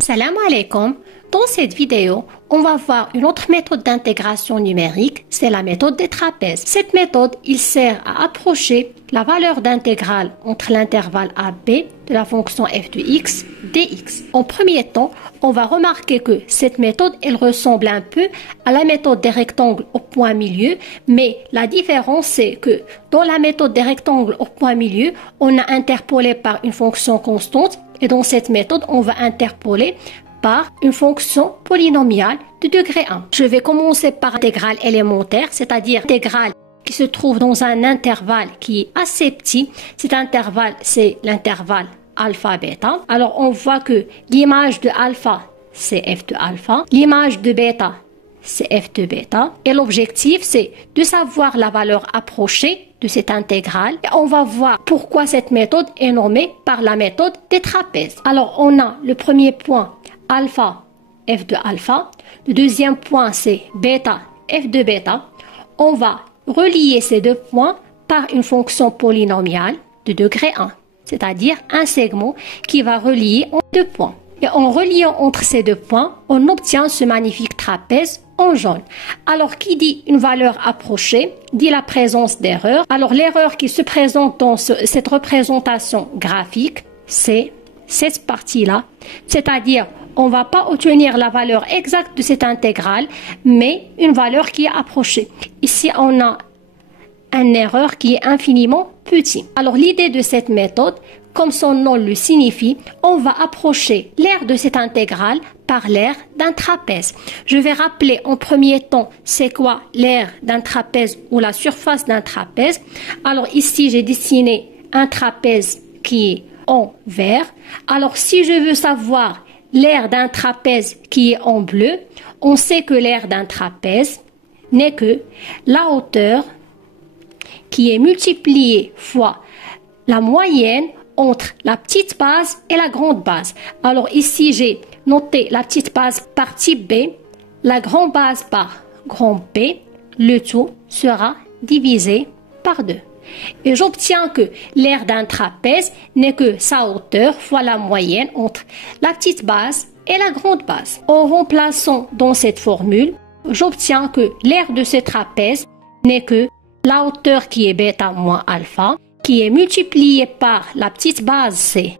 Salam alaikum. Dans cette vidéo, on va voir une autre méthode d'intégration numérique, c'est la méthode des trapèzes. Cette méthode, il sert à approcher la valeur d'intégrale entre l'intervalle AB de la fonction f de x dx. En premier temps, on va remarquer que cette méthode, elle ressemble un peu à la méthode des rectangles au point milieu, mais la différence c'est que dans la méthode des rectangles au point milieu, on a interpolé par une fonction constante et dans cette méthode, on va interpoler par une fonction polynomiale de degré 1. Je vais commencer par l'intégrale élémentaire, c'est-à-dire l'intégrale qui se trouve dans un intervalle qui est assez petit. Cet intervalle, c'est l'intervalle alpha-bêta. Alors, on voit que l'image de alpha, c'est f de alpha. L'image de bêta, c'est f de bêta. Et l'objectif, c'est de savoir la valeur approchée de cette intégrale. Et on va voir pourquoi cette méthode est nommée par la méthode des trapèzes. Alors, on a le premier point, alpha, f de alpha. Le deuxième point, c'est bêta, f de bêta. On va relier ces deux points par une fonction polynomiale de degré 1, c'est-à-dire un segment qui va relier en deux points. Et en reliant entre ces deux points, on obtient ce magnifique trapèze en jaune. Alors, qui dit une valeur approchée, dit la présence d'erreurs. Alors, l'erreur qui se présente dans cette représentation graphique, c'est cette partie-là, c'est-à-dire on ne va pas obtenir la valeur exacte de cette intégrale, mais une valeur qui est approchée. Ici, on a une erreur qui est infiniment petite. Alors, l'idée de cette méthode, comme son nom le signifie, on va approcher l'aire de cette intégrale par l'aire d'un trapèze. Je vais rappeler en premier temps c'est quoi l'aire d'un trapèze ou la surface d'un trapèze. Alors ici, j'ai dessiné un trapèze qui est en vert. Alors, si je veux savoir l'aire d'un trapèze qui est en bleu, on sait que l'aire d'un trapèze n'est que la hauteur qui est multipliée fois la moyenne entre la petite base et la grande base. Alors ici, j'ai noté la petite base par type B, la grande base par grand B. Le tout sera divisé par 2. Et j'obtiens que l'aire d'un trapèze n'est que sa hauteur fois la moyenne entre la petite base et la grande base. En remplaçant dans cette formule, j'obtiens que l'aire de ce trapèze n'est que la hauteur qui est bêta moins alpha, qui est multipliée par la petite base, c'est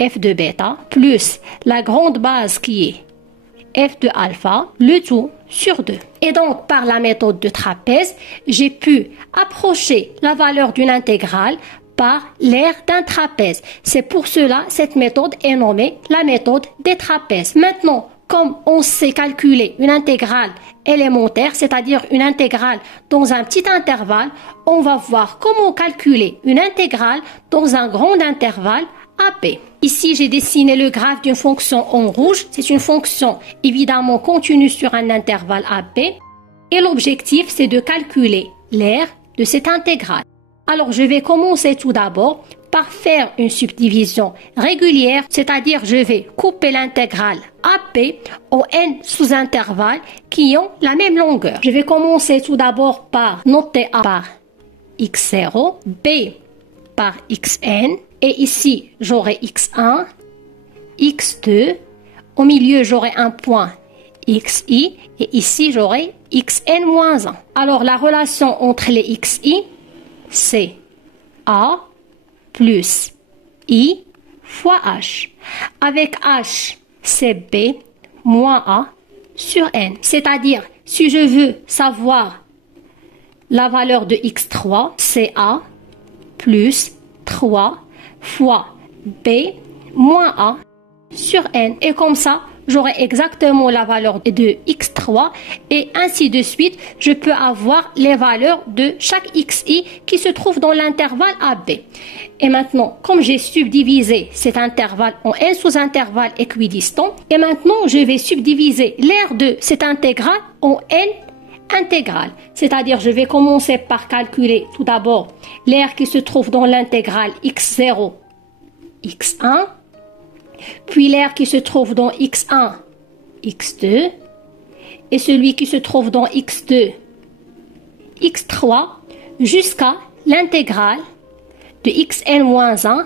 f de bêta, plus la grande base qui est f de alpha, le tout sur 2. Et donc, par la méthode de trapèze, j'ai pu approcher la valeur d'une intégrale par l'aire d'un trapèze. C'est pour cela cette méthode est nommée la méthode des trapèzes. Maintenant, comme on sait calculer une intégrale élémentaire, c'est-à-dire une intégrale dans un petit intervalle, on va voir comment calculer une intégrale dans un grand intervalle AB. Ici, j'ai dessiné le graphe d'une fonction en rouge. C'est une fonction évidemment continue sur un intervalle AB. Et l'objectif, c'est de calculer l'aire de cette intégrale. Alors, je vais commencer tout d'abord par faire une subdivision régulière, c'est-à-dire je vais couper l'intégrale AB en n sous-intervalles qui ont la même longueur. Je vais commencer tout d'abord par noter A par x0, B par xn, et ici j'aurai x1, x2, au milieu j'aurai un point xi, et ici j'aurai xn-1. Alors la relation entre les xi, c'est A plus I fois H. Avec H, c'est B moins A sur N. C'est-à-dire, si je veux savoir la valeur de x3, c'est A plus 3 fois B moins A sur N. Et comme ça, j'aurai exactement la valeur de x3 et ainsi de suite, je peux avoir les valeurs de chaque xi qui se trouve dans l'intervalle AB. Et maintenant, comme j'ai subdivisé cet intervalle en n sous-intervalles équidistants, et maintenant je vais subdiviser l'aire de cette intégrale en n intégrales. C'est-à-dire, je vais commencer par calculer tout d'abord l'aire qui se trouve dans l'intégrale x0, x1, puis l'aire qui se trouve dans x1, x2, et celui qui se trouve dans x2, x3, jusqu'à l'intégrale de xn-1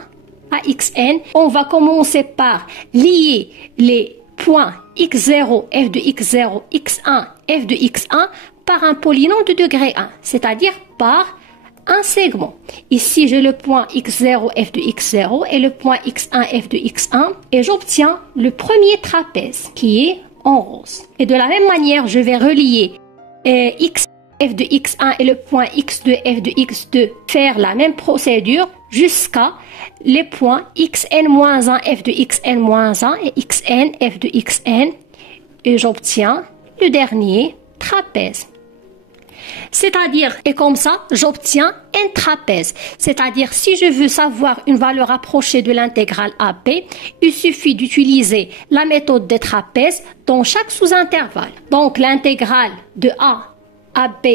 à xn. On va commencer par lier les point x0, f de x0, x1, f de x1 par un polynôme de degré 1, c'est-à-dire par un segment. Ici, j'ai le point x0, f de x0 et le point x1, f de x1 et j'obtiens le premier trapèze qui est en rose. Et de la même manière, je vais relier x, f de x1 et le point x2, f de x2, faire la même procédure jusqu'à les points xn-1, f de xn-1 et xn, f de xn et j'obtiens le dernier trapèze. C'est-à-dire, et comme ça, j'obtiens un trapèze. C'est-à-dire, si je veux savoir une valeur approchée de l'intégrale AP, il suffit d'utiliser la méthode des trapèzes dans chaque sous-intervalle. Donc, l'intégrale de A à B,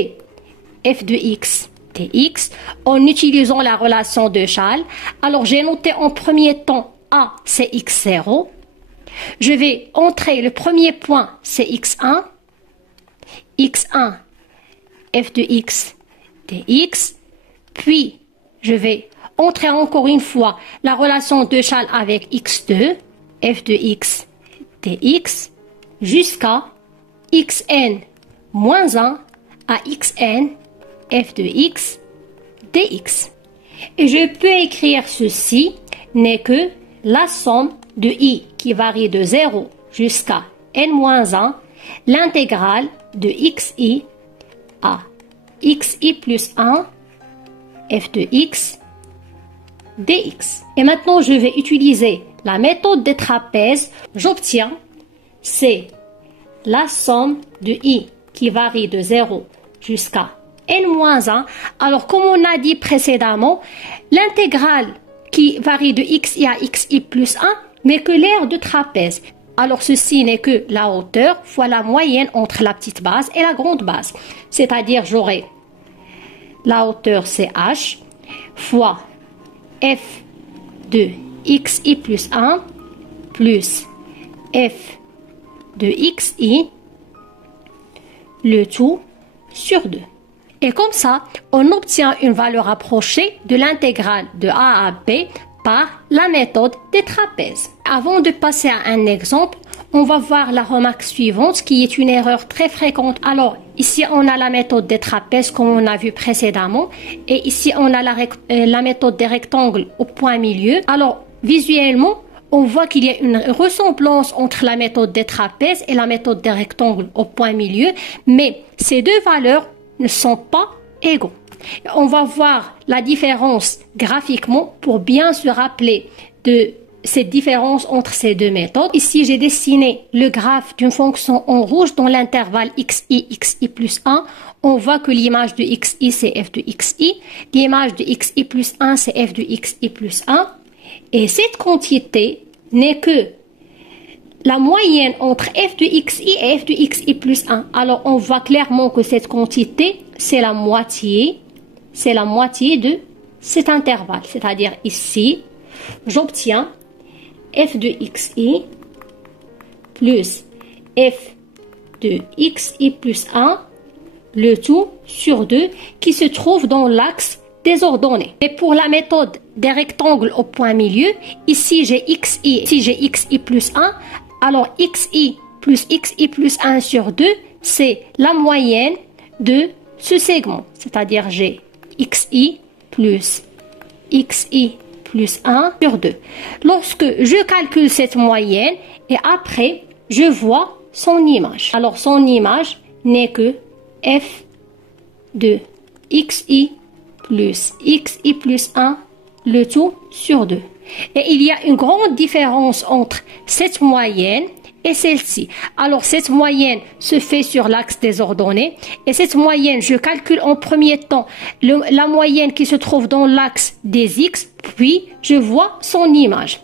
f de x dx, en utilisant la relation de Schall. Alors, j'ai noté en premier temps A, c'est x0. Je vais entrer le premier point, c'est x1. x1, f de x dx, puis je vais entrer encore une fois la relation de Schall avec x2, f de x dx, jusqu'à xn moins 1 à xn, f de x dx. Et je peux écrire ceci n'est que la somme de i qui varie de 0 jusqu'à n-1, l'intégrale de xi à xi plus 1 f de x dx. Et maintenant, je vais utiliser la méthode des trapèzes. J'obtiens, c'est la somme de i qui varie de 0 jusqu'à n-1. Alors, comme on a dit précédemment, l'intégrale qui varie de xi à xi plus 1 n'est que l'aire de trapèze. Alors, ceci n'est que la hauteur fois la moyenne entre la petite base et la grande base. C'est-à-dire, j'aurai la hauteur, c'est h, fois f de xi plus 1, plus f de xi, le tout sur 2. Et comme ça, on obtient une valeur approchée de l'intégrale de A à B par la méthode des trapèzes. Avant de passer à un exemple, on va voir la remarque suivante qui est une erreur très fréquente. Alors, ici, on a la méthode des trapèzes comme on a vu précédemment. Et ici, on a la méthode des rectangles au point milieu. Alors, visuellement, on voit qu'il y a une ressemblance entre la méthode des trapèzes et la méthode des rectangles au point milieu. Mais ces deux valeurs ne sont pas égaux. On va voir la différence graphiquement pour bien se rappeler de cette différence entre ces deux méthodes. Ici, j'ai dessiné le graphe d'une fonction en rouge dans l'intervalle xi plus 1. On voit que l'image de xi, c'est f de xi. L'image de xi plus 1, c'est f de xi plus 1. Et cette quantité n'est que la moyenne entre f de xi et f de xi plus 1. Alors, on voit clairement que cette quantité, c'est la moitié de cet intervalle. C'est-à-dire ici, j'obtiens f de xi plus f de xi plus 1, le tout sur 2, qui se trouve dans l'axe des ordonnées. Et pour la méthode des rectangles au point milieu, ici j'ai xi plus 1, alors xi plus 1 sur 2, c'est la moyenne de ce segment. C'est-à-dire j'ai xi plus 1 sur 2. Lorsque je calcule cette moyenne et après, je vois son image. Alors, son image n'est que f de xi plus 1, le tout sur 2. Et il y a une grande différence entre cette moyenne et celle-ci. Alors, cette moyenne se fait sur l'axe des ordonnées. Et cette moyenne, je calcule en premier temps la moyenne qui se trouve dans l'axe des x, puis je vois son image.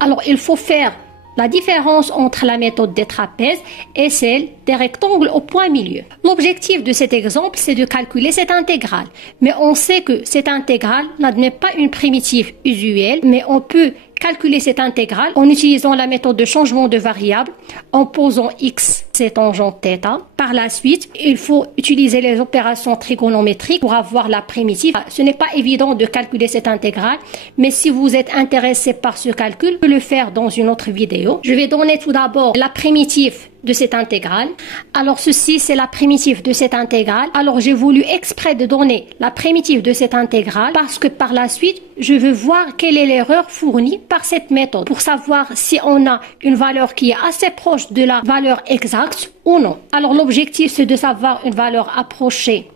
Alors, il faut faire la différence entre la méthode des trapèzes et celle des rectangles au point milieu. L'objectif de cet exemple, c'est de calculer cette intégrale. Mais on sait que cette intégrale n'admet pas une primitive usuelle, mais on peut calculer cette intégrale en utilisant la méthode de changement de variable en posant x, c'est tangente θ. Par la suite, il faut utiliser les opérations trigonométriques pour avoir la primitive. Ce n'est pas évident de calculer cette intégrale, mais si vous êtes intéressé par ce calcul, je peux le faire dans une autre vidéo. Je vais donner tout d'abord la primitive de cette intégrale. Alors ceci, c'est la primitive de cette intégrale. Alors j'ai voulu exprès de donner la primitive de cette intégrale parce que par la suite, je veux voir quelle est l'erreur fournie par cette méthode pour savoir si on a une valeur qui est assez proche de la valeur exacte ou non. Alors l'objectif, c'est de savoir une valeur approchée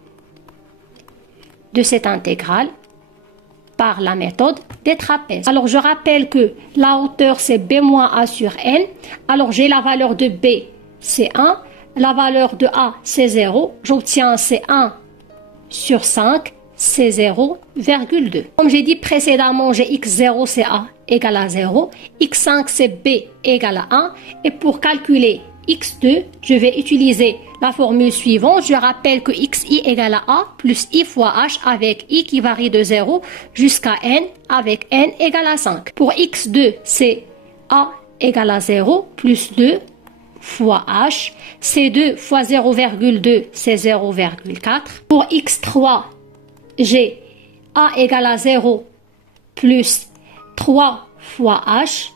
de cette intégrale par la méthode des trapèzes. Alors je rappelle que la hauteur c'est b moins a sur n. Alors j'ai la valeur de b, c'est 1. La valeur de a, c'est 0. J'obtiens c'est 1 sur 5, c'est 0,2. Comme j'ai dit précédemment, j'ai x0 c'est a égale à 0. x5 c'est b égale à 1. Et pour calculer x2, je vais utiliser la formule suivante. Je rappelle que xi égale à a plus i fois h avec i qui varie de 0 jusqu'à n avec n égale à 5. Pour x2, c'est a égale à 0 plus 2 fois h. C'est 2 fois 0,2, c'est 0,4. Pour x3, j'ai a égale à 0 plus 3 fois h.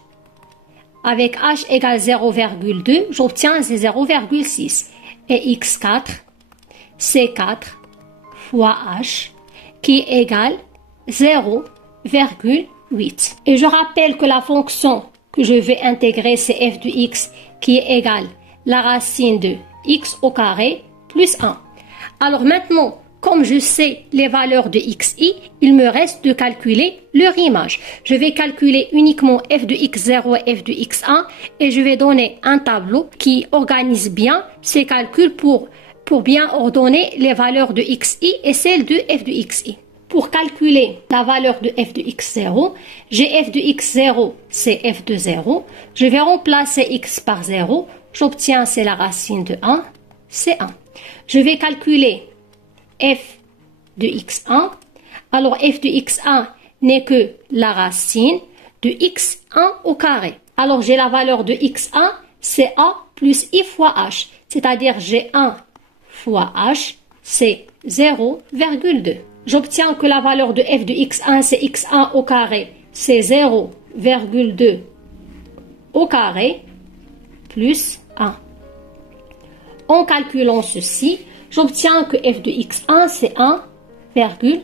Avec h égale 0,2, j'obtiens 0,6. Et x4, c'est 4 fois h qui égale 0,8. Et je rappelle que la fonction que je vais intégrer, c'est f de x qui est égale la racine de x au carré plus 1. Alors maintenant, comme je sais les valeurs de xi, il me reste de calculer leur image. Je vais calculer uniquement f de x0 et f de x1 et je vais donner un tableau qui organise bien ces calculs pour bien ordonner les valeurs de xi et celles de f de xi. Pour calculer la valeur de f de x0, j'ai f de x0, c'est f de 0. Je vais remplacer x par 0. J'obtiens, c'est la racine de 1, c'est 1. Je vais calculer f de x1. Alors f de x1 n'est que la racine de x1 au carré. Alors j'ai la valeur de x1, c'est a plus i fois h. C'est-à-dire j'ai 1 fois h, c'est 0,2. J'obtiens que la valeur de f de x1, c'est x1 au carré, c'est 0,2 au carré plus 1. En calculant ceci, j'obtiens que f de x1, c'est 1,0.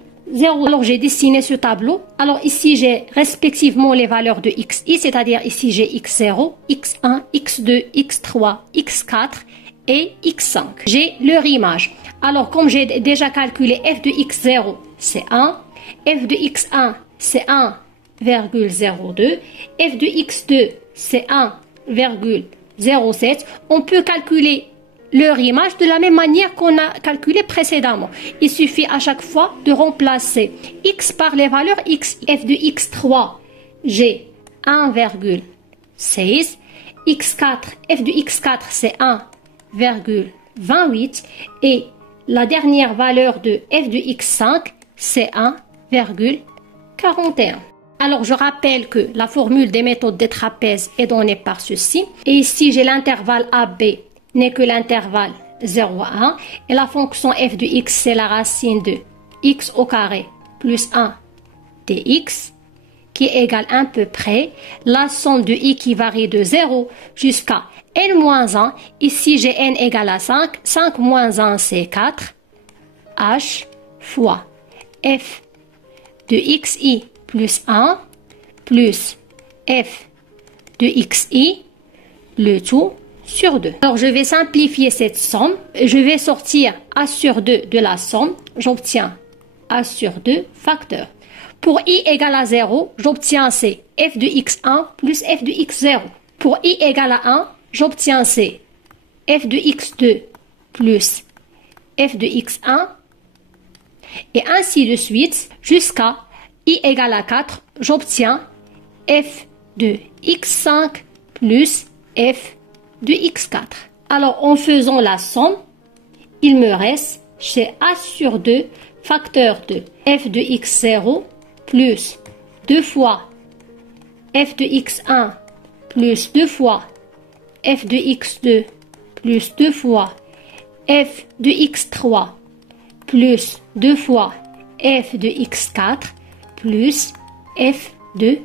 Alors, j'ai dessiné ce tableau. Alors, ici, j'ai respectivement les valeurs de xi, c'est-à-dire ici, j'ai x0, x1, x2, x3, x4 et x5. J'ai leur image. Alors, comme j'ai déjà calculé f de x0, c'est 1. F de x1, c'est 1,02. F de x2, c'est 1,07. On peut calculer leur image de la même manière qu'on a calculé précédemment. Il suffit à chaque fois de remplacer x par les valeurs x. F de x3, j'ai 1,16. x4, f de x4, c'est 1,28. Et la dernière valeur de f de x5, c'est 1,41. Alors, je rappelle que la formule des méthodes des trapèzes est donnée par ceci. Et ici, j'ai l'intervalle AB n'est que l'intervalle 0 à 1. Et la fonction f de x, c'est la racine de x au carré plus 1 dx, qui égale à peu près la somme de i qui varie de 0 jusqu'à n-1. Ici, j'ai n égale à 5. 5 moins 1, c'est 4. H fois f de xi plus 1 plus f de xi, le tout sur 2. Alors, je vais simplifier cette somme. Je vais sortir a sur 2 de la somme. J'obtiens a sur 2 facteur. Pour i égale à 0, j'obtiens c'est f de x1 plus f de x0. Pour i égale à 1, j'obtiens c'est f de x2 plus f de x1. Et ainsi de suite, jusqu'à i égale à 4, j'obtiens f de x5 plus f de x4. Alors, en faisant la somme, il me reste chez a sur 2 facteur de f de x0 plus 2 fois f de x1 plus 2 fois f de x2 plus 2 fois f de x3 plus 2 fois f de x4 plus f de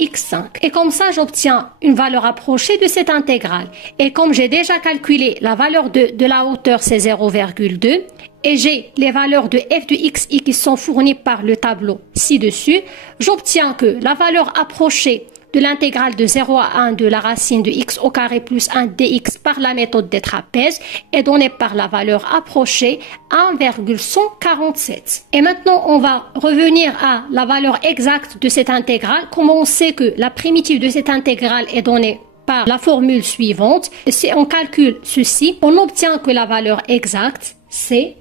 x5. Et comme ça, j'obtiens une valeur approchée de cette intégrale. Et comme j'ai déjà calculé la valeur de la hauteur, c'est 0,2, et j'ai les valeurs de f de xi qui sont fournies par le tableau ci-dessus, j'obtiens que la valeur approchée de l'intégrale de 0 à 1 de la racine de x au carré plus 1 dx par la méthode des trapèzes est donnée par la valeur approchée 1,147. Et maintenant, on va revenir à la valeur exacte de cette intégrale. Comment on sait que la primitive de cette intégrale est donnée par la formule suivante? Si on calcule ceci, on obtient que la valeur exacte, c'est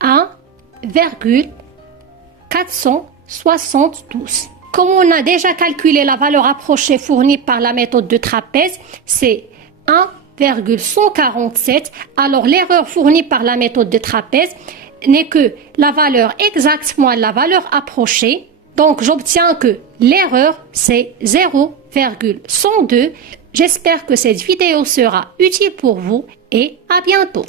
1,472. Comme on a déjà calculé la valeur approchée fournie par la méthode de trapèze, c'est 1,147. Alors l'erreur fournie par la méthode de trapèze n'est que la valeur exacte moins la valeur approchée. Donc j'obtiens que l'erreur c'est 0,102. J'espère que cette vidéo sera utile pour vous et à bientôt.